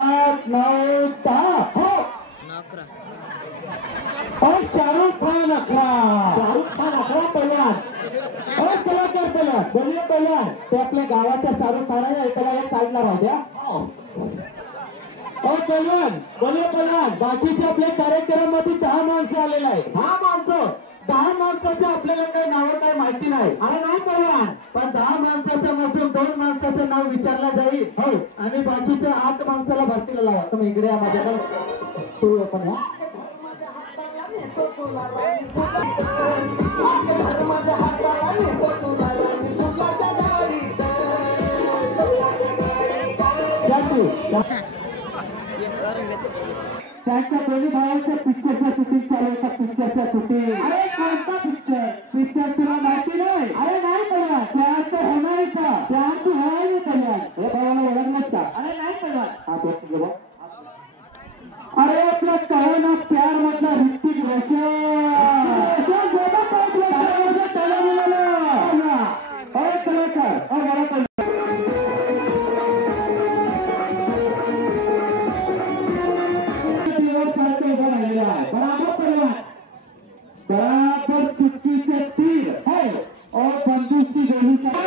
8 9 10 हो 11 और शाहरुख खान 11 पहिला और कलाकार पहिला बोलिए पहिला ते आपल्या गावाच्या शाहरुख खान आहे त्याला एक साईडला राहू द्या और पहिलवान बोलिए पहिलवान बाकीचे आपल्या कार्यक्रमामध्ये 10 माणसं आलेले आहे 10 माणसाच्या आपल्याला काही नावं काही माहिती नाही अरे नाही पहिलवान पण 10 माणसाच्या मधून 2 माणसाचं नाव विचारलं जाईल हो आणि बाकीच्या 8 माणसाला भरतीला लावा तुम्ही इकडे या माझ्याकडे तू पण या त्यांच्या दोन्ही भावाच्या पिक्चरच्या शूटिंग चालू आहे पिक्चरच्या शूटिंग अरे कोणता पिक्चर तुला माहिती नाही अरे नाही पडला त्याचं होणार का त्याचं होणार नाही पडला हे भावाला ओळखलंच का अरे नाही पडला हा तो अरे आपला कहो प्यार म्हटलं ऋतिक रोशन त्याला मिळालं अरे कलाकार बराबर चुटकीचे तीर है और बंदूक की गोली चला